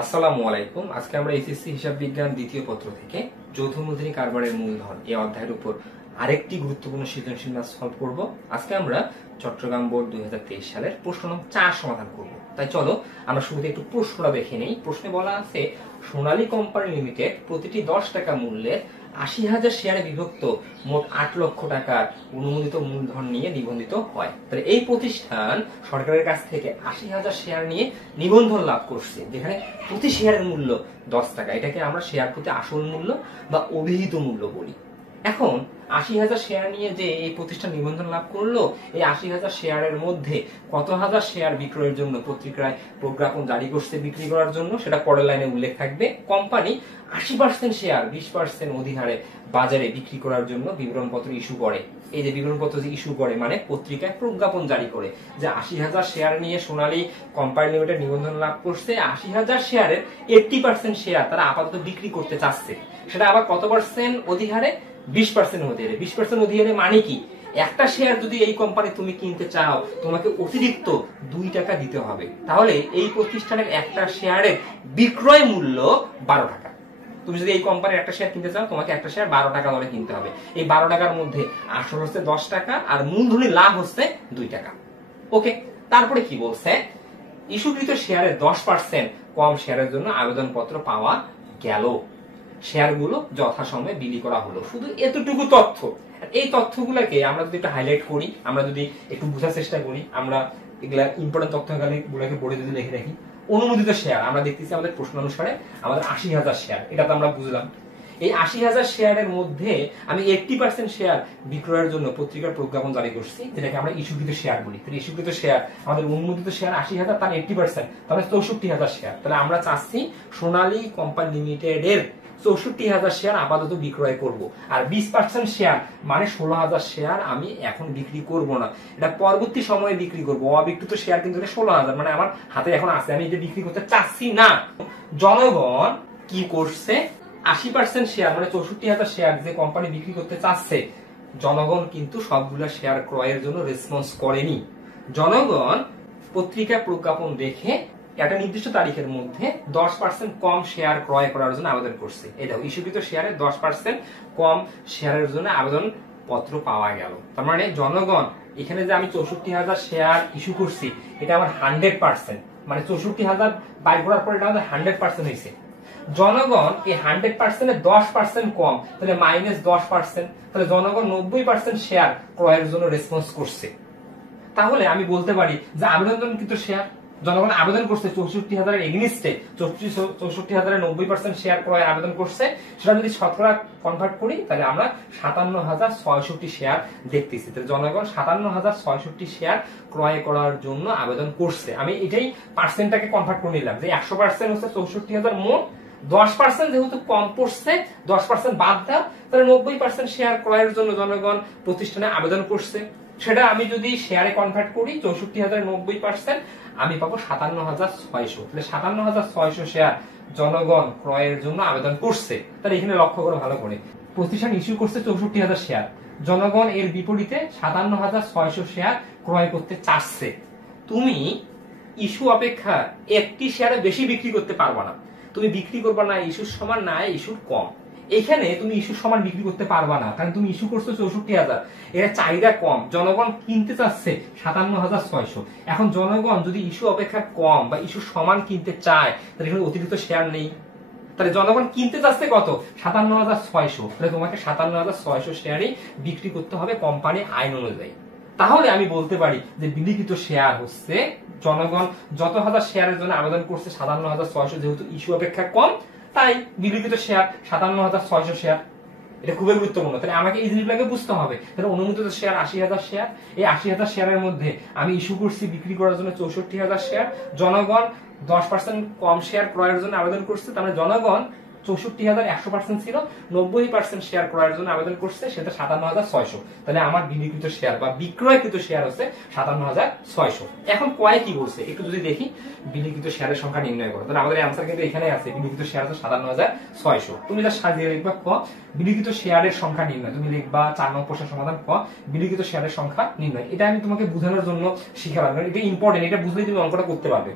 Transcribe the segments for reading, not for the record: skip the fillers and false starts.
আসসালামু আলাইকুম। আজকে আমরা এসএসসি হিসাব বিজ্ঞান দ্বিতীয় পত্র থেকে যৌথ মূলধনী কারবারের মূলধন এই অধ্যায়ের উপর আরেকটি গুরুত্বপূর্ণ সৃজনশীল ম্যাথ সলভ করব। আজকে আমরা চট্টগ্রাম বোর্ড 2023 সালের প্রশ্ন নং 4 সমাধান করব। তাই চলো আমরা শুরুতে একটু প্রশ্নটা দেখে নেই। প্রশ্নে বলা আছে সোনালী কোম্পানি লিমিটেড প্রতিটি 10 টাকা মূল্যের ৮০,০০০ শেয়ারে বিভক্ত মোট ৮ লক্ষ টাকার অনুমোদিত মূলধন নিয়ে নিবন্ধিত হয়। তাহলে এই প্রতিষ্ঠান সরকারের কাছ থেকে ৮০,০০০ শেয়ার নিয়ে নিবন্ধন লাভ করছে, যেখানে প্রতি শেয়ারের মূল্য 10 টাকা। এটাকে আমরা শেয়ার প্রতি আসল মূল্য বা অভিহিত মূল্য বলি। এখন ৮০,০০০ শেয়ার নিয়ে যে এই প্রতিষ্ঠান নিবন্ধন লাভ করলো, এই ৮০,০০০ শেয়ারের মধ্যে কত হাজার শেয়ার বিক্রয়ের জন্য পত্রিকায় প্রজ্ঞাপন জারি করছে বিক্রি করার জন্য, সেটা পরের লাইনে উল্লেখ থাকবে। কোম্পানি ৮০% শেয়ার 20% অধিহারে বাজারে বিক্রি করার জন্য বিবরণপত্র ইস্যু করে। এই যে বিবরণপত্র যে ইস্যু করে মানে পত্রিকায় প্রজ্ঞাপন জারি করে যে ৮০,০০০ শেয়ার নিয়ে সোনালী কোম্পানি লিমিটেড নিবন্ধন লাভ করছে। ৮০,০০০ শেয়ারের 80% শেয়ার তারা আপাতত বিক্রি করতে চাচ্ছে। সেটা আবার কত পার্সেন্ট অধিহারে? 20% অধিহারে। 20% অধিহারে মানে কি? একটা শেয়ার যদি এই কোম্পানি তুমি কিনতে চাও, তোমাকে অতিরিক্ত 2 টাকা দিতে হবে। তাহলে এই প্রতিষ্ঠানের একটা শেয়ারের বিক্রয় মূল্য 12 টাকা। তুমি যদি এই কোম্পানির একটা শেয়ার কিনতে চাও, তোমাকে একটা শেয়ার 12 টাকা দরে কিনতে হবে। এই 12 টাকার মধ্যে আসল হচ্ছে 10 টাকা আর মূলধনী লাভ হচ্ছে 2 টাকা। ওকে, তারপরে কি বলছে? ইস্যুকৃত শেয়ারের 10% কম শেয়ারের জন্য আবেদনপত্র পাওয়া গেল। শেয়ারগুলো যথাসময়ে বিলি করা হলো। শুধু এতটুকু তথ্য। এই তথ্যগুলোকে আমরা যদি একটু হাইলাইট করি, আমরা যদি একটু বোঝার চেষ্টা করি, আমরা এগুলা ইম্পর্টেন্ট তথ্যগুলোকে পড়ে যদি লিখে রাখি। অনুমোদিত শেয়ার আমরা দেখতেছি আমাদের প্রশ্ন অনুসারে আমাদের ৮০,০০০ শেয়ার, এটা তো আমরা বুঝলাম। এই ৮০,০০০ শেয়ারের মধ্যে আমি 80% শেয়ার বিক্রয়ের জন্য পত্রিকার প্রজ্ঞাপন জারি করছি, যেটাকে আমরা ইস্যুকৃত শেয়ার বলি। তাহলে ইস্যুকৃত শেয়ার আমাদের অনুমোদিত শেয়ার ৮০,০০০, তার 80%, তাহলে ৬৪,০০০ শেয়ার। তাহলে আমরা চাচ্ছি সোনালী কোম্পানি লিমিটেডের ৬৪,০০০ শেয়ার আপাতত বিক্রয় করব। আর 20% শেয়ার মানে ১৬,০০০ শেয়ার আমি এখন বিক্রি করব না, এটা পরবর্তী সময়ে বিক্রি করব। অবিক্রিত শেয়ার কিন্তু ১৬,০০০, মানে আমার হাতে এখন আছে, আমি এটা বিক্রি করতে চাচ্ছি না। জনগণ কি করছে? ৮০% শেয়ার মানে ৬৪,০০০ শেয়ার যে কোম্পানি বিক্রি করতে চাচ্ছে, জনগণ কিন্তু সবগুলা শেয়ার ক্রয়ের জন্য রেসপন্স করেনি। জনগণ পত্রিকায় প্রজ্ঞাপন দেখে একটা নির্দিষ্ট তারিখের মধ্যে 10% কম শেয়ার ক্রয় করার জন্য আবেদন করছে। এই দেখো, ইস্যুকৃত শেয়ারের 10% কম শেয়ারের জন্য আবেদন পত্র পাওয়া গেল। তার মানে জনগণ এখানে যে আমি ৬৪,০০০ শেয়ার ইস্যু করছি, এটা আমার 100%, মানে ৬৪,০০০ বাইর করার পর এটা আমাদের 100% হয়েছে। জনগণ এই 100% 10% কম, তাহলে -10%, তাহলে জনগণ 90% শেয়ার ক্রয়ের জন্য রেসপন্স করছে। তাহলে আমি বলতে পারি যে আবেদনকৃত শেয়ার জনগণ আবেদন করছে ৬৪,০০০ এগেইনস্টে, ৬৪,০০০ 90% শেয়ার ক্রয় আবেদন করছে। সেটা যদি শতকরা কনভার্ট করি, তাহলে আমরা ৫৭,০৬৬ শেয়ার দেখতেছি। তাহলে জনগণ ৫৭,০৬৬ শেয়ার ক্রয় করার জন্য আবেদন করছে। আমি এটাই পার্সেন্টটাকে কনভার্ট করে নিলাম যে ১০০% হচ্ছে ৬৪,০০০ মোট, 10% যেহেতু কম পড়ছে, 10% বাদ দাও, তাহলে 90% শেয়ার ক্রয়ের জন্য জনগণ প্রতিষ্ঠানে আবেদন করছে। সেটা আমি যদি শেয়ারে কনভার্ট করি, ৬৪,০০০ 90%, আমি পাবো ৫৭,৬০০। তাহলে ৫৭,৬০০ শেয়ার জনগণ ক্রয়ের জন্য আবেদন করছে। তাহলে এখানে লক্ষ্য করো ভালো করে, প্রতিষ্ঠান ইস্যু করছে ৬৪,০০০ শেয়ার, জনগণ এর বিপরীতে ৫৭,৬০০ শেয়ার ক্রয় করতে চাচ্ছে। তুমি ইস্যু অপেক্ষা একটি শেয়ারে বেশি বিক্রি করতে পারবা না। তুমি বিক্রি করবা না ইস্যুর সমান, না ইস্যুর কম। এখানে তুমি ইস্যুর সমান বিক্রি করতে পারবা না, কারণ তুমি ইস্যু করছো ৬৪,০০০, এর চাহিদা কম, জনগণ কিনতে চাচ্ছে ৫৭,৬০০। এখন জনগণ যদি ইস্যু অপেক্ষা কম বা ইস্যুর সমান কিনতে চায়, তাহলে এখানে অতিরিক্ত শেয়ার নেই। তাহলে জনগণ কিনতে চাচ্ছে কত? ৫৭,৬০০। তাহলে তোমাকে ৫৭,৬০০ শেয়ারই বিক্রি করতে হবে কোম্পানি আইন অনুযায়ী। তাহলে আমি বলতে পারি যে বিলিখিত শেয়ার হচ্ছে জনগণ যত হাজার শেয়ারের জন্য আবেদন করছে ৫৭,৬০০, যেহেতু ইস্যু অপেক্ষা কম, তাই বিলিখিত শেয়ার ৫৭,৬০০ শেয়ার। এটা খুবই গুরুত্বপূর্ণ। তাহলে আমাকে এই জিনিসটাকে বুঝতে হবে। তাহলে অনুমোদিত শেয়ার ৮০,০০০ শেয়ার, এই ৮০,০০০ শেয়ারের মধ্যে আমি ইস্যু করছি বিক্রি করার জন্য ৬৪,০০০ শেয়ার, জনগণ 10% কম শেয়ার ক্রয়ের জন্য আবেদন করছে। তাহলে জনগণ ৬৪,০০০ ১০০% ছিল, ৯০% শেয়ার ক্রয়ের জন্য আবেদন করছে, সেটা ৫৭,৬০০। তাহলে আমার বিলিকৃত শেয়ার বা বিক্রয়কৃত শেয়ার হচ্ছে ৫৭,৬০০। এখন কয় কি বলছে একটু যদি দেখি, বিলিকৃত শেয়ারের সংখ্যা নির্ণয় করো। তাহলে আমাদের অ্যান্সার কিন্তু এখানে আছে, বিলিকৃত শেয়ার হচ্ছে ৫৭,৬০০। তুমি যা সাজিয়ে লিখবা ক, বিলিকৃত শেয়ারের সংখ্যা নির্ণয়। তুমি লিখবা ৪ নং প্রশ্নের সমাধান ক, বিলিকৃত শেয়ারের সংখ্যা নির্ণয়। এটা আমি তোমাকে বোঝানোর জন্য শিখালাম, এটা ইম্পর্টেন্ট, এটা বুঝলেই তুমি অঙ্কটা করতে পারবে।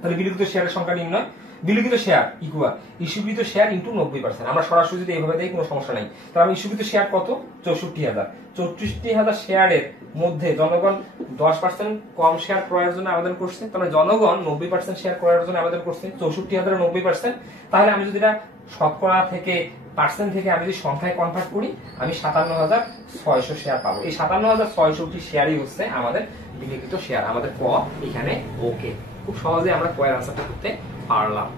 তাহলে বিলিকৃত শেয়ারের সংখ্যা নির্ণয়, বিলিখিত শেয়ার ইকুয়াল ইস্যুকৃত শেয়ার ইন্টু 90%। আমরা সরাসরি যদি এইভাবে দেখি কোনো সমস্যা নাই। তাহলে আমি ইস্যুকৃত শেয়ার কত? 64,000। 64,000 শেয়ারের মধ্যে জনগণ 10% কম শেয়ার ক্রয়ের জন্য আবেদন করছে, তাহলে জনগণ 90% শেয়ার ক্রয়ের জন্য আবেদন করছে। 64,000 90%, তাহলে আমি যদি এটা শতকরা থেকে পার্সেন্ট থেকে আমি যদি সংখ্যায় কনভার্ট করি, আমি 57,600 শেয়ার পাবো। এই 57,600টি শেয়ারই হচ্ছে আমাদের বিলিখিত শেয়ার। আমাদের ক এখানে ওকে। খুব সহজে আমরা ক এর আনসারটা করতে পারলাম।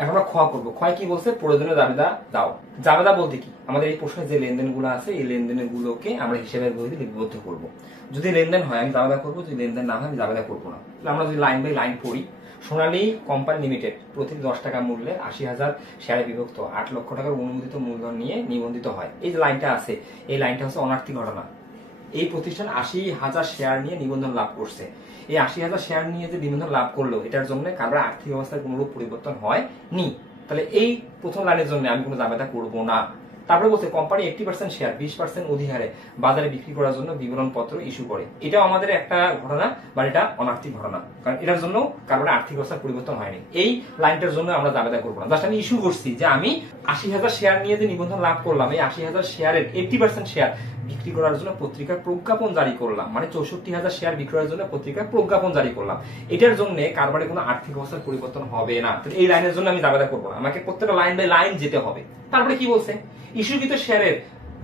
এখন আমরা খ করব। ক্ষয় কি বলছে? প্রয়োজনীয় জাবেদা দাও। জাবেদা বলতে কি? আমাদের এই প্রশ্নে যে লেনদেনগুলো আছে এই লেনদেনগুলোকে আমরা হিসেবের বইতে লিপিবদ্ধ করব। যদি লেনদেন হয় আমি জাবেদা করব, যদি লেনদেন না হয় আমি জাবেদা করব না। আমরা যদি লাইন বাই লাইন পড়ি, সোনালী কোম্পানি লিমিটেড প্রতিটি 10 টাকা মূল্যে 80,000 শেয়ারে বিভক্ত 8 লক্ষ টাকার অনুমোদিত মূলধন নিয়ে নিবন্ধিত হয়। এই যে লাইনটা আছে এই লাইনটা হচ্ছে অনার্থিক ঘটনা। এই প্রতিষ্ঠান 80,000 শেয়ার নিয়ে নিবন্ধন লাভ করছে। এই 80,000 শেয়ার নিয়ে যে নিবন্ধন লাভ করলো এটার জন্য কারবার আর্থিক অবস্থায় কোনরূপ পরিবর্তন হয়নি। তাহলে এই প্রথম লাইনের জন্য আমি কোনো জাবেদা করব না। তারপরে বলছে কোম্পানি 80% শেয়ার 20% অধিহারে বাজারে বিক্রি করার জন্য বিবরণ পত্র ইস্যু করে। এটাও আমাদের একটা ঘটনা, বা এটা অনার্থিক ঘটনা, কারণ এটার জন্য কারবার আর্থিক অবস্থার পরিবর্তন হয়নি। এই লাইনটার জন্য আমরা জাবেদা করবো না। জাস্ট আমি ইস্যু করছি যে আমি 80,000 শেয়ার নিয়ে যে নিবন্ধন লাভ করলাম, এই 80,000 শেয়ারের 80% শেয়ার বিক্রি করার জন্য পত্রিকার প্রজ্ঞাপন জারি করলাম, মানে 64,000 শেয়ার বিক্রয়ের জন্য পত্রিকার প্রজ্ঞাপন জারি করলাম। এটার জন্য কারবারে কোনো আর্থিক অবস্থার পরিবর্তন হবে না। এই লাইনের জন্য আমি জাবেদা করবো না। আমাকে প্রত্যেকটা লাইন বাই লাইন যেতে হবে। তারপরে কি বলছে? ইস্যুকৃত শেয়ারের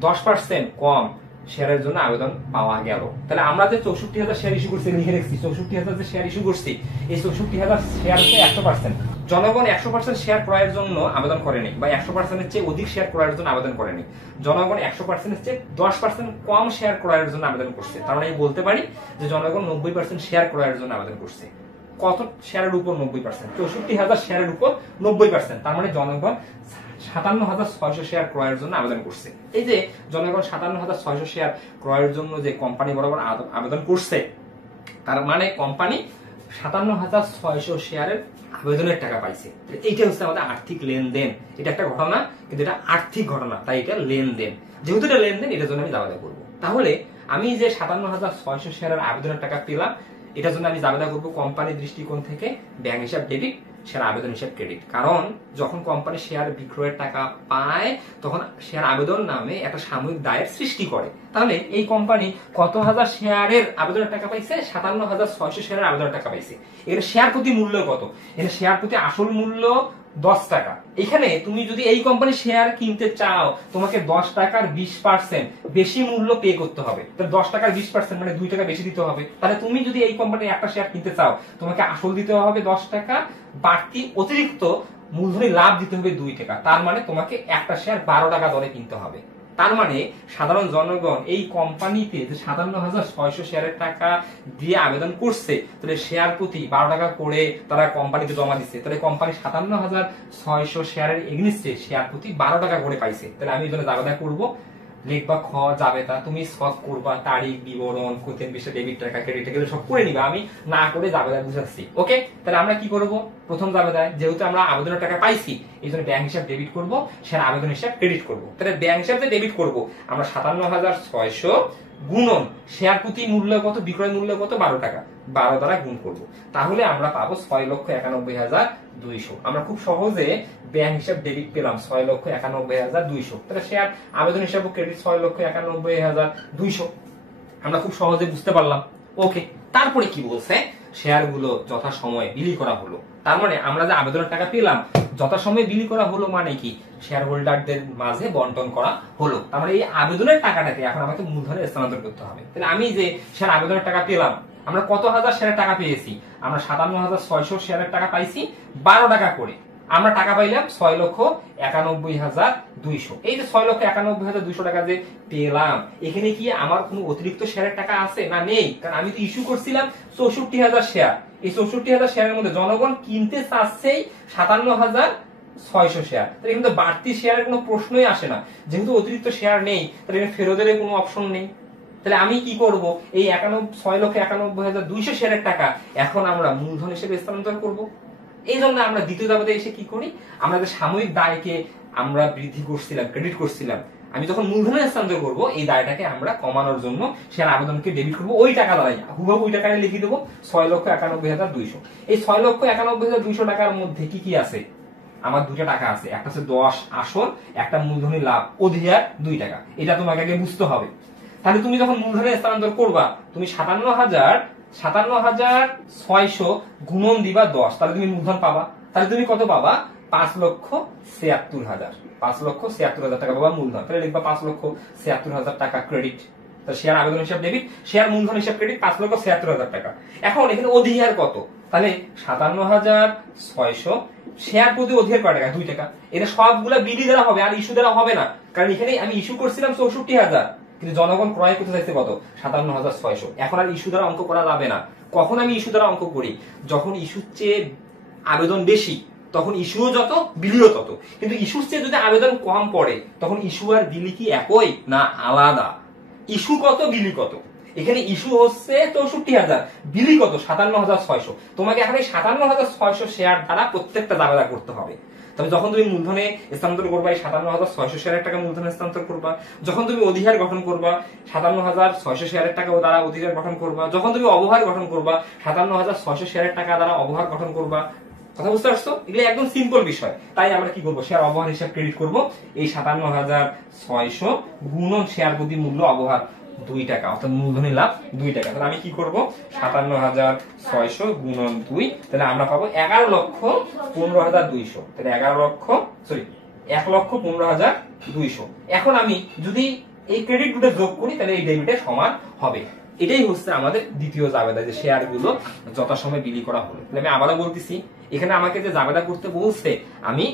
10% কম শেয়ারের জন্য আবেদন পাওয়া গেল। তাহলে আমরা যে 64,000 শেয়ার ইস্যু করছি লিখে রেখেছি, 64,000 যে শেয়ার ইস্যু করছি এই 64,000 শেয়ার হচ্ছে 100%। জনগণ 100% শেয়ার ক্রয়ের জন্য আবেদন করেনি, বা 100% এর চেয়ে অধিক শেয়ার ক্রয়ের জন্য আবেদন করেনি। জনগণ 100% এর চেয়ে 10% কম শেয়ার ক্রয়ের জন্য আবেদন করছে। তার মানে আমি বলতে পারি যে জনগণ 90% শেয়ার ক্রয়ের জন্য আবেদন করছে। কত শেয়ারের উপর? 90%। 64,000 শেয়ারের উপর 90%। তার মানে জনগণ 57,600 শেয়ার ক্রয়ের জন্য আবেদন করছে। এই যে জনগণ 57,600 শেয়ার ক্রয়ের জন্য যে কোম্পানি বরাবর আবেদন করছে, তার মানে কোম্পানি 57,600 শেয়ারের আবেদনের টাকা পাইছে। এইটা হচ্ছে আমাদের আর্থিক লেনদেন। এটা একটা ঘটনা, কিন্তু এটা আর্থিক ঘটনা, তাই এটা লেনদেন। যেহেতু এটা লেনদেন এটার জন্য আমি জাবেদা করবো। তাহলে আমি যে 57,600 শেয়ারের আবেদনের টাকা পেলাম এটার জন্য আমি জাবেদা করবো কোম্পানির দৃষ্টিকোণ থেকে ব্যাংক হিসাব ডেবিট, শেয়ার আবেদন হিসাব ক্রেডিট। কারণ যখন কোম্পানি শেয়ার বিক্রয়ের টাকা পায় তখন শেয়ার আবেদন নামে একটা সাময়িক দায়ের সৃষ্টি করে। তাহলে এই কোম্পানি কত হাজার শেয়ারের আবেদনের টাকা পাইছে? 57,600 শেয়ারের আবেদনের টাকা পাইছে। এর শেয়ার প্রতি মূল্য কত? এর শেয়ার প্রতি আসল মূল্য 10 টাকা। এখানে তুমি যদি এই কোম্পানির শেয়ার কিনতে চাও তোমাকে 10 টাকার 20% বেশি মূল্য পে করতে হবে। 10 টাকার 20% মানে 2 টাকা বেশি দিতে হবে। তাহলে তুমি যদি এই কোম্পানির একটা শেয়ার কিনতে চাও তোমাকে আসল দিতে হবে 10 টাকা, বাড়তি অতিরিক্ত মূলধনী লাভ দিতে হবে 2 টাকা। তার মানে তোমাকে একটা শেয়ার 12 টাকা দরে কিনতে হবে। তার মানে সাধারণ জনগণ এই কোম্পানিতে যে 57,600 শেয়ারের টাকা দিয়ে আবেদন করছে, তাহলে শেয়ার প্রতি 12 টাকা করে তারা কোম্পানিতে জমা দিচ্ছে। তাহলে কোম্পানি 57,600 শেয়ারের এগেইনস্টে শেয়ার প্রতি 12 টাকা করে পাইছে। তাহলে আমি এই জন্য জাবেদা করবো। লিখবা খ জাবেদা, তুমি সলভ করবা, তারিখ বিবরণ কোথেন বিষয় ডেবিট টাকা ক্রেডিট টাকা সব করে নিবা। আমি না করে জাবেদা বুঝাচ্ছি। ওকে, তাহলে আমরা কি করব? প্রথম জাবেদায় যেহেতু আমরা আবেদনের টাকা পাইছি এই জন্য ব্যাংক হিসাব ডেবিট করব, শেয়ার আবেদন হিসাব ক্রেডিট করব। তাহলে ব্যাংক হিসাব যে ডেবিট করব আমরা 57,600 গুণন শেয়ার প্রতি মূল্য কত, বিক্রয় মূল্য কত 12 টাকা, 12 দ্বারা গুণ করব। তাহলে আমরা পাবো 6,91,200। আমরা খুব সহজে ব্যাংক হিসাব ডেবিট পেলাম 6,91,200। তাহলে শেয়ার আবেদন হিসাব ক্রেডিট 6,91,200 আমরা খুব সহজে বুঝতে পারলাম। ওকে, তারপরে কি বলছে? শেয়ারগুলো যথাসময়ে বিলি করা হলো। তার মানে আমরা যে আবেদনের টাকা পেলাম যথাসময়ে বিলি করা হলো মানে কি? শেয়ার হোল্ডারদের মাঝে বন্টন করা হলো। তার মানে এই আবেদনের টাকাটাকে এখন আমাকে মূলধনে স্থানান্তর করতে হবে। তাহলে আমি যে শেয়ার আবেদনের টাকা পেলাম, আমরা কত হাজার শেয়ারের টাকা পেয়েছি? আমরা 57,600 শেয়ারের টাকা পাইছি 12 টাকা করে। আমরা টাকা পাইলাম 6,91,200। এই যে 6,91,200 টাকা যে পেলাম, এখানে কি আমার কোনো অতিরিক্ত শেয়ারের টাকা আছে না? নেই, কারণ আমি তো ইস্যু করছিলাম 64,000 শেয়ার। এই 64,000 শেয়ারের মধ্যে জনগণ কিনতে চাচ্ছে 57,600 শেয়ার। তাহলে কিন্তু বাড়তি শেয়ারের কোনো প্রশ্নই আসে না। যেহেতু অতিরিক্ত শেয়ার নেই তাহলে এখানে ফেরতের কোনো অপশন নেই। তাহলে আমি কি করব? এই 6,91,200 শেয়ারের টাকা এখন আমরা মূলধন হিসেবে স্থানান্তর করব। এই জন্য আমরা দ্বিতীয় জাবেদা এসে কি করি? আমরা যে সাময়িক দায়কে আমরা বৃদ্ধি করছিলাম, ক্রেডিট করছিলাম, আমি যখন মূলধনে স্থানান্তর করবো এই দায়টাকে আমরা কমানোর জন্য শেয়ার আবেদনকে ডেবিট করবো ওই টাকা দ্বারাই। হুবহু ওই টাকায় লিখে দেবো 6,91,200। এই 6,91,200 টাকার মধ্যে কি কি আছে? আমার দুইটা টাকা আছে, একটা হচ্ছে 10 আসল, একটা মূলধনী লাভ, অধিহার 2 টাকা। এটা তোমাকে আগে বুঝতে হবে। তাহলে তুমি যখন মূলধনে স্থানান্তর করবা, তুমি 57,600 গুণন দিবা 10, তাহলে তুমি মূলধন পাবা। তাহলে তুমি কত পাবা? 5,76,000, 5,76,000 টাকা পাবা মূলধন। তাহলে লিখবা 5,76,000 টাকা ক্রেডিট। শেয়ার আবেদন হিসাব ডেবিট, শেয়ার মূলধন হিসাব ক্রেডিট, 5,76,000 টাকা। এখন এখানে অধিহার কত? তাহলে 57,600, শেয়ার প্রতি অধিহার কয় টাকা? 2 টাকা। এটা সবগুলা বিলি দ্বারা হবে, আর ইস্যু দ্বারা হবে না, কারণ এখানে আমি ইস্যু করছিলাম 64,000, কিন্তু জনগণ ক্রয় করতে চাইছে কত? 57,600। এখন আর ইস্যু দ্বারা অঙ্ক করা যাবে না। কখন আমি ইস্যু দ্বারা অঙ্ক করি? যখন ইস্যুর চেয়ে আবেদন বেশি, তখন ইস্যুও যত, বিলিও তত। কিন্তু ইস্যুর চেয়ে যদি আবেদন কম পড়ে, তখন ইস্যু আর বিলি কি একই না আলাদা? ইস্যু কত, বিলি কত? এখানে ইস্যু হচ্ছে 64,000, বিলি কত? 57,600। তোমাকে এখন এই 57,600 শেয়ার দ্বারা প্রত্যেকটা দাবেদা করতে হবে। তবে যখন তুমি মূলধনে স্থানান্তর করবা, এই 57,600 শেয়ারের টাকা মূলধনে স্থানান্তর করবা। যখন তুমি অধিহার গঠন করবা, 57,600 শেয়ারের টাকা দ্বারা অধিহার গঠন করবা। যখন তুমি অবহার গঠন করবা, 57,600 শেয়ারের টাকা দ্বারা অবহার গঠন করবা। কথা বুঝতে পারছো? এগুলো একদম সিম্পল বিষয়। তাই আমরা কি করবো? শেয়ার অবহার হিসাব ক্রেডিট করব। এই 57,600 গুণন শেয়ার প্রতি মূল্য অবহার 2 টাকা, অর্থাৎ মূলধনী লাভ 2 টাকা। তাহলে আমি কি করব? 57,600 গুণন 2, তাহলে আমরা পাবো 11,15,200। তাহলে 1,15,200। এখন আমি যদি এই ক্রেডিট দুটো যোগ করি, তাহলে এই ডেবিটের সমান হবে। এটাই হচ্ছে আমাদের দ্বিতীয় জাবেদা, যে শেয়ার গুলো যথাসময়ে বিলি করা হলো। তাহলে আমি আবারও বলতেছি, এখানে আমাকে যে জাবেদা করতে বলছে, আমি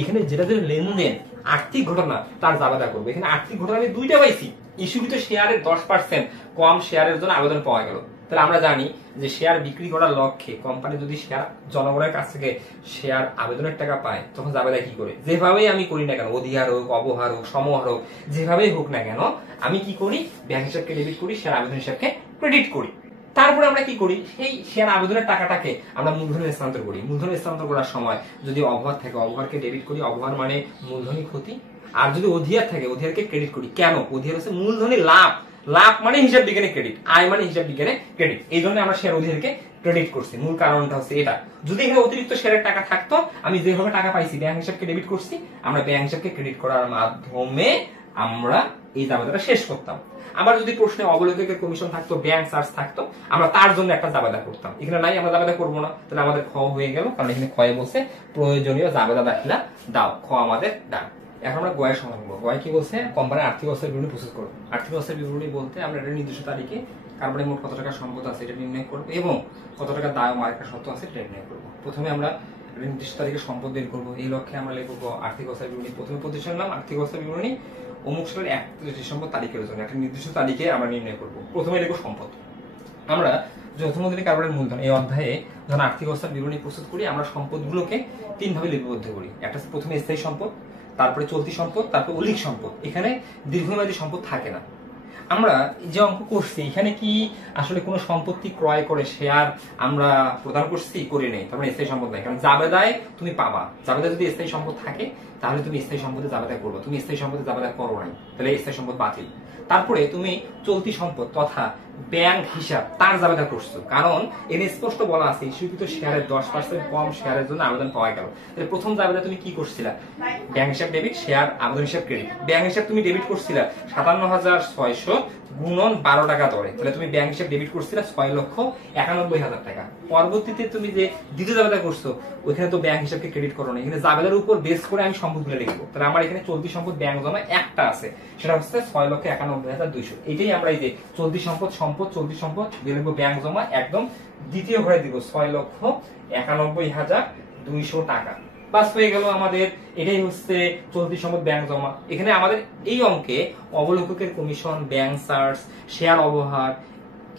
এখানে যেটা যে লেনদেন আর্থিক ঘটনা তার জাবেদা করবো। এখানে আর্থিক ঘটনা আমি 2টা পাইছি। ইস্যুকৃত শেয়ারের 10% কম শেয়ারের জন্য আবেদন পাওয়া গেল। তাহলে আমরা জানি যে শেয়ার বিক্রি করার লক্ষ্যে কোম্পানি যদি শেয়ার জনগণের কাছ থেকে শেয়ার আবেদনের টাকা পায়, তখন জাবেদা কি করে? যেভাবেই আমি করি না কেন, অধিহার হোক, অবহার হোক, সমহার হোক, যেভাবেই হোক না কেন, আমি কি করি? ব্যাংক হিসাবকে ডেবিট করি, শেয়ার আবেদন হিসাবকে ক্রেডিট করি। তারপরে আমরা কি করি? সেই শেয়ার আবেদনের টাকাটাকে আমরা মূলধনে স্থানান্তর করি। মূলধনে স্থানান্তর করার সময় যদি অবহার থাকে, অবহারকে ডেবিট করি। অবহার মানে মূলধনী ক্ষতি। আর যদি অধিহার থাকে, অধিহারকে ক্রেডিট করি। কেন? অধিহার হচ্ছে মূলধনী লাভ। লাভ মানে হিসাব বিজ্ঞানে ক্রেডিট, আয় মানে হিসাব বিজ্ঞানে ক্রেডিট। এই জন্য আমরা শেয়ার অধিহারকে ক্রেডিট করছি। মূল কারণটা হচ্ছে এটা। যদি এখানে অতিরিক্ত শেয়ারের টাকা থাকতো, আমি যেভাবে টাকা পাইছি ব্যাংক হিসাবকে ডেবিট করছি, আমরা ব্যাংক হিসাবকে ক্রেডিট করার মাধ্যমে আমরা এই জাবেদাটা শেষ করতাম। আবার যদি প্রশ্নে অবলোকের কমিশন থাকতো, ব্যাংক চার্জ থাকতো, আমরা তার জন্য একটা জাবেদা করতাম। এখানে নাই, আমরা জাবেদা করবো না। তাহলে আমাদের খ হয়ে গেল, কারণ এখানে খয়ে বলছে প্রয়োজনীয় জাবেদা দাখিলা দাও। খ আমাদের ডান। এখন আমরা গয়ের সমাধান করবো। গয় কি বলছে? কোম্পানির আর্থিক অবস্থার বিবরণী প্রস্তুত করবো। আর্থিক অবস্থার বিবরণী বলতে আমরা একটা নির্দিষ্ট তারিখে কারবারে মোট কত টাকা সম্পদ আছে এটা নির্ণয় করবো, এবং কত টাকা দায় ও মার্কা সত্ত্ব আছে এটা নির্ণয় করবো। প্রথমে আমরা নির্দিষ্ট তারিখে সম্পদ বের করবো। এই লক্ষ্যে আমরা লিখবো আর্থিক অবস্থার বিবরণী। প্রথমে প্রতিষ্ঠান নাম, আর্থিক অবস্থার বিবরণী অমুক সালের 31 ডিসেম্বর তারিখের জন্য একটা নির্দিষ্ট তারিখে আমরা নির্ণয় করবো। প্রথমে লিখবো সম্পদ। আমরা যৌথ মূলধনী কারবারের মূলধন এই অধ্যায়ে যখন আর্থিক অবস্থার বিবরণী প্রস্তুত করি, আমরা সম্পদগুলোকে 3 ভাবে লিপিবদ্ধ করি। একটা হচ্ছে প্রথমে স্থায়ী সম্পদ, তারপরে চলতি সম্পদ, তারপরে অলিক সম্পদ। এখানে দীর্ঘমেয়াদী সম্পদ থাকে না। আমরা যে অঙ্ক করছি, এখানে কি আসলে কোনো সম্পত্তি ক্রয় করে শেয়ার আমরা প্রদান করছি? করে নেই। তার মানে স্থায়ী সম্পদ নাই, কারণ জাবেদায় তুমি পাবা। জাবেদায় যদি স্থায়ী সম্পদ থাকে, তাহলে তুমি স্থায়ী সম্পদে জাবেদা করবে। তুমি স্থায়ী সম্পদে জাবেদা করো নাই, তাহলে স্থায়ী সম্পদ বাতিল। তারপরে তুমি চলতি সম্পদ তথা ব্যাংক হিসাব তার জাবেদা করছো, কারণ এর স্পষ্ট বলা আছে ইস্যুকৃত শেয়ারের 10% কম শেয়ারের জন্য আবেদন পাওয়া গেল। তাহলে প্রথম জাবেদা তুমি কি করছিলা? ব্যাংক হিসাব ডেবিট, শেয়ার আবেদন হিসাব ক্রেডিট। ব্যাংক হিসাব তুমি ডেবিট করছিলা 57,600 গুণন 12 টাকা দরে। তাহলে তুমি ব্যাংক হিসাব ডেবিট করছিলা 6,91,000 টাকা। পরবর্তীতে তুমি যে দ্বিতীয় জাবেদা করছো, ওইখানে তো ব্যাংক হিসাবকে ক্রেডিট করো না। এখানে জাবেদার উপর বেস করে আমি সম্পদগুলো লিখবো। তাহলে আমার এখানে চলতি সম্পদ ব্যাংক জমা একটা আছে, সেটা হচ্ছে 6,91,200। এটাই আমরা এই যে চলতি সম্পদ, চলতি সম্পদ দিয়ে লিখবো ব্যাংক জমা, একদম দ্বিতীয় ঘরে দিব 6,91,200 টাকা। বাস হয়ে গেল আমাদের। এটাই হচ্ছে চলতি সম্পদ ব্যাংক জমা। এখানে আমাদের এই অঙ্কে অবলোককের কমিশন, ব্যাংক চার্জ, শেয়ার অবহার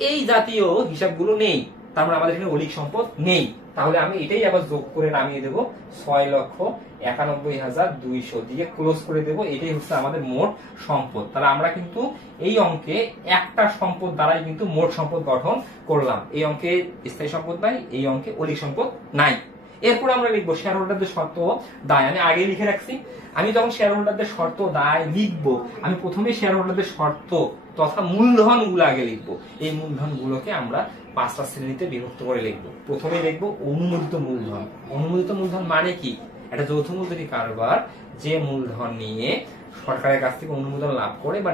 এই জাতীয় হিসাবগুলো নেই। তার মানে আমাদের এখানে অলিক সম্পদ নেই। তাহলে আমি এটাই আবার যোগ করে নামিয়ে দেবো 6,91,200 দিয়ে ক্লোজ করে দেবো। এটাই হচ্ছে আমাদের মোট সম্পদ। তাহলে আমরা কিন্তু এই অঙ্কে একটা সম্পদ দ্বারাই কিন্তু মোট সম্পদ গঠন করলাম। এই অঙ্কে স্থায়ী সম্পদ নাই, এই অঙ্কে অলিক সম্পদ নাই। এরপর আমরা লিখবো শেয়ার হোল্ডারদের শর্ত দায়। আমি আগে লিখে রাখছি, আমি যখন শেয়ার হোল্ডারদের শর্ত দায় লিখবো, আমি প্রথমে শেয়ার হোল্ডারদের শর্ত তথা মূলধন গুলো আগে লিখবো। এই মূলধন গুলোকে আমরা 5টা শ্রেণীতে বিভক্ত করে লিখবো। প্রথমে লিখবো অনুমোদিত মূলধন। অনুমোদিত মূলধন মানে কি? একটা যৌথ মূলধনী কারবার যে মূলধন নিয়ে সরকারের কাছ থেকে অনুমোদন লাভ করে বা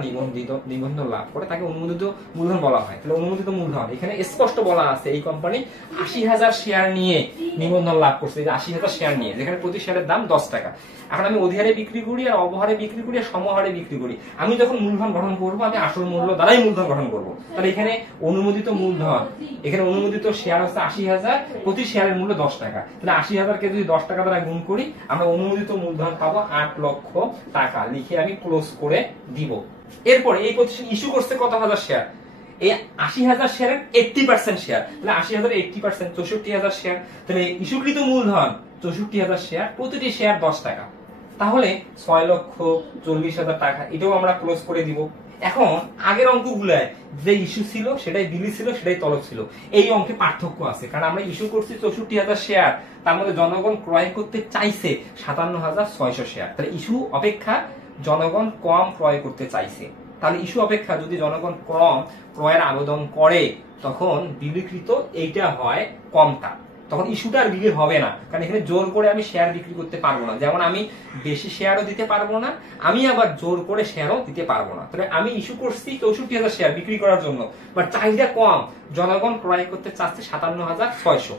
নিবন্ধন লাভ করে তাকে অনুমোদিত মূলধন বলা হয়। তাহলে অনুমোদিত মূলধন এখানে স্পষ্ট বলা আছে এই কোম্পানি ৮০,০০০ শেয়ার নিয়ে নিবন্ধন লাভ করছে, ৮০,০০০ শেয়ার নিয়ে, যেখানে প্রতি শেয়ারের দাম 10 টাকা। এখন আমি অধিহারে বিক্রি করি আর অবহারে বিক্রি করি আর সমহারে বিক্রি করি। আমি যখন মূলধন গঠন করবো আমি আসল মূল্য দ্বারাই মূলধন গঠন করবো। তাহলে এখানে অনুমোদিত মূলধন, এখানে অনুমোদিত শেয়ার হচ্ছে ৮০,০০০, প্রতি শেয়ারের মূল্য 10 টাকা। তাহলে ৮০,০০০কে যদি 10 টাকা দ্বারা গুণ করি আমরা অনুমোদিত মূলধন পাবো ৮ লক্ষ টাকা। লিখে আমি ক্লোজ করে দিব। এরপরে এই প্রতিষ্ঠান ইস্যু করছে কত হাজার শেয়ার? এই ৮০,০০০ শেয়ারের 80% শেয়ার। তাহলে ৮০,০০০ 80% ৬৪,০০০ শেয়ার। তাহলে ইস্যুকৃত মূলধন ৬৪,০০০ শেয়ার, প্রতিটি শেয়ার 10 টাকা। তাহলে ৬,৪০,০০০ টাকা। এটাও আমরা ক্লোজ করে দিব। এখন আগের অঙ্কগুলায় যে ইস্যু ছিল সেটাই বিলি ছিল, সেটাই তলব ছিল। এই অঙ্কে পার্থক্য আছে, কারণ আমরা ইস্যু করছি ৬৪,০০০ শেয়ার, তার মধ্যে জনগণ ক্রয় করতে চাইছে ৫৭,৬০০ শেয়ার। তাহলে ইস্যু অপেক্ষা জনগণ কম ক্রয় করতে চাইছে। তাহলে ইস্যু অপেক্ষা যদি জনগণ কম ক্রয়ের আবেদন করে তখন বিলিকৃত এইটা হয় কমটা, তখন ইস্যুটা আর বিক্রি হবে না। কারণ এখানে জোর করে আমি শেয়ার বিক্রি করতে পারবো না, যেমন আমি বেশি শেয়ারও দিতে পারবো না, আমি আবার জোর করে শেয়ারও দিতে পারবো না। তাহলে আমি ইস্যু করছি ৬৪,০০০ শেয়ার বিক্রি করার জন্য, বাট চাহিদা কম, জনগণ ক্রয় করতে চাচ্ছে ৫৭,৬০০।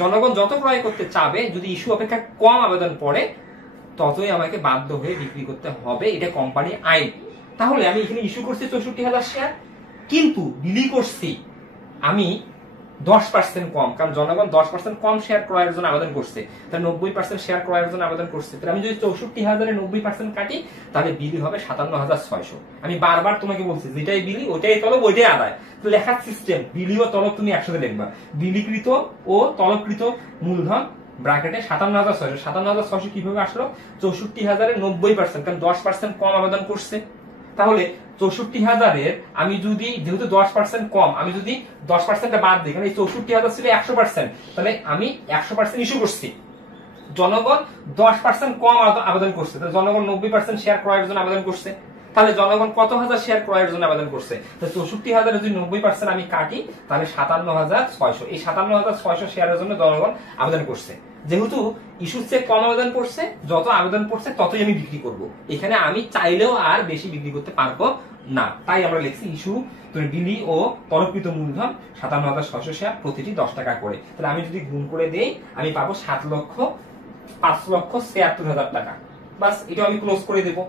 জনগণ যত ক্রয় করতে চাবে, যদি ইস্যু অপেক্ষা কম আবেদন পড়ে ততই আমাকে বাধ্য হয়ে বিক্রি করতে হবে, এটা কোম্পানি আইন। তাহলে আমি এখানে ইস্যু করছি ৬৪,০০০ শেয়ার, কিন্তু বিলি করছি আমি 10% কম, কারণ জনগণ 10% কম শেয়ার ক্রয়ের জন্য আবেদন করছে। তাহলে ৯০% শেয়ার ক্রয়ের জন্য আবেদন করছে। তাহলে আমি যদি ৬৪,০০০-এর ৯০% কাটি তাহলে বিলি হবে ৫৭,৬০০। আমি বারবার তোমাকে বলছি যেটাই বিলি ওইটাই তলব ওইটাই আদায়। তো লেখার সিস্টেম বিলি ও তলব তুমি একসাথে লিখবা। বিলিকৃত ও তলবকৃত মূলধন ব্র্যাকেটে ৫৭,৬০০। ৫৭,৬০০ কিভাবে আসলো? ৬৪,০০০-এর ৯০%, কারণ 10% কম আবেদন করছে। তাহলে ৬৪,০০০-এর আমি যদি, যেহেতু 10% কম, আমি যদি 10% বাদ দিই, কারণ এই ৬৪,০০০ ছিল 100%, তাহলে আমি 100% ইস্যু করছি। জনগণ 10% কম আবেদন করছে, তাহলে জনগণ 90% শেয়ার ক্রয়ের জন্য আবেদন করছে। তাহলে জনগণ কত হাজার শেয়ার ক্রয়ের জন্য আবেদন করছে? ৬৪,০০০ যদি 90% আমি কাটি তাহলে ৫৭,৬০০। এই ৫৭,৬০০ শেয়ারের জন্য জনগণ আবেদন করছে। যেহেতু ইস্যুর চেয়ে কম আবেদন পড়ছে, যত আবেদন পড়ছে ততই আমি বিক্রি করব। এখানে আমি চাইলেও আর বেশি বিক্রি করতে পারবো না, তাই আমরা লিখছি ইস্যু বিলি ও তলবকৃত মূলধন ৫৭,৬০০ শেয়ার, প্রতিটি 10 টাকা করে। তাহলে আমি যদি গুণ করে দেই আমি পাবো ৭,৫,৭৬,০০০ টাকা। বাস, এটা আমি ক্লোজ করে দেবো।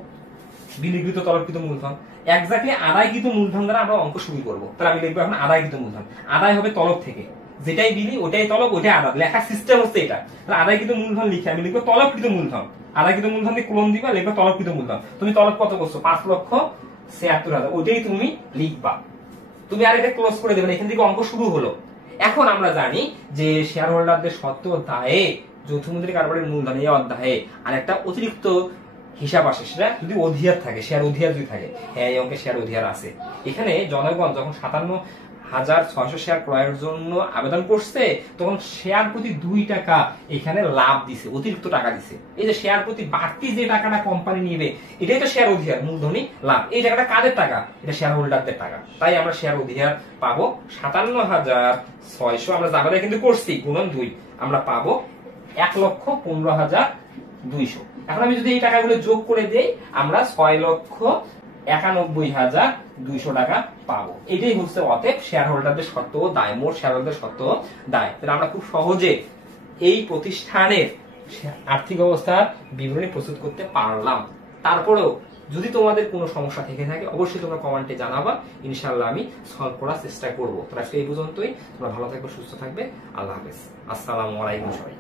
বিলিকৃত তলবকৃত মূলধন এক্স্যাক্টলি আদায়কৃত মূলধন দ্বারা আমরা অঙ্ক শুরু করবো। তাহলে আমি লিখবো এখন আদায়কৃত মূলধন। আদায় হবে তলব থেকে, যেটাই বিলি ওটাই তলব ওটাই আদায়। লেখার সিস্টেম হচ্ছে এটা। তাহলে আদায়কৃত মূলধন লিখে আমি লিখবো তলবকৃত মূলধন। আদায়কৃত মূলধন দিয়ে কোলন দিবা, লিখবা তলবকৃত মূলধন। তুমি তলব কত করছো? ৫,৭৬,০০০, ওইটাই তুমি লিখবা। তুমি আর এটা ক্লোজ করে দেবে না, এখান থেকে অঙ্ক শুরু হলো। এখন আমরা জানি যে শেয়ার হোল্ডারদের সত্ত্ব দায়ে যৌথ মূলধনী কারবারের মূলধন এই অধ্যায়ে আর একটা অতিরিক্ত হিসাব আসে, সেটা যদি অধিয়ার থাকে, শেয়ার অধিয়ার যদি থাকে। হ্যাঁ, এই অঙ্কে শেয়ার অধিয়ার আছে। এখানে জনগণ যখন ৫৭,৬০০ শেয়ার ক্রয়ের জন্য আবেদন করছে তখন শেয়ার প্রতি ২ টাকা এখানে লাভ দিছে, অতিরিক্ত টাকা দিছে। এই যে শেয়ার প্রতি বাড়তি যে টাকাটা কোম্পানি নিবে এটাই তো শেয়ার অধিয়ার, মূলধনী লাভ। এই টাকাটা কাদের টাকা? এটা শেয়ার হোল্ডারদের টাকা। তাই আমরা শেয়ার অধিয়ার পাবো ৫৭,৬০০। আমরা জাবেদা কিন্তু করছি গুণন ২, আমরা পাবো ১,১৫,২০০। এখন আমি যদি এই টাকাগুলো যোগ করে দেই আমরা ৬,৯১,২০০ টাকা পাবো। এটাই হচ্ছে অতএব শেয়ার হোল্ডারদের সত্ত্ব ও দায়, মোট শেয়ার হোল্ডারদের সত্ত্ব ও দায়। তাহলে আমরা খুব সহজে এই প্রতিষ্ঠানের আর্থিক অবস্থার বিবরণী প্রস্তুত করতে পারলাম। তারপরেও যদি তোমাদের কোনো সমস্যা থেকে থাকে অবশ্যই তোমরা কমেন্টে জানাবা, ইনশাআল্লাহ আমি সলভ করার চেষ্টা করবো। তো আজকে এই পর্যন্তই। তোমরা ভালো থাকবে, সুস্থ থাকবে। আল্লাহ হাফেজ। আসসালামু আলাইকুম সবাই।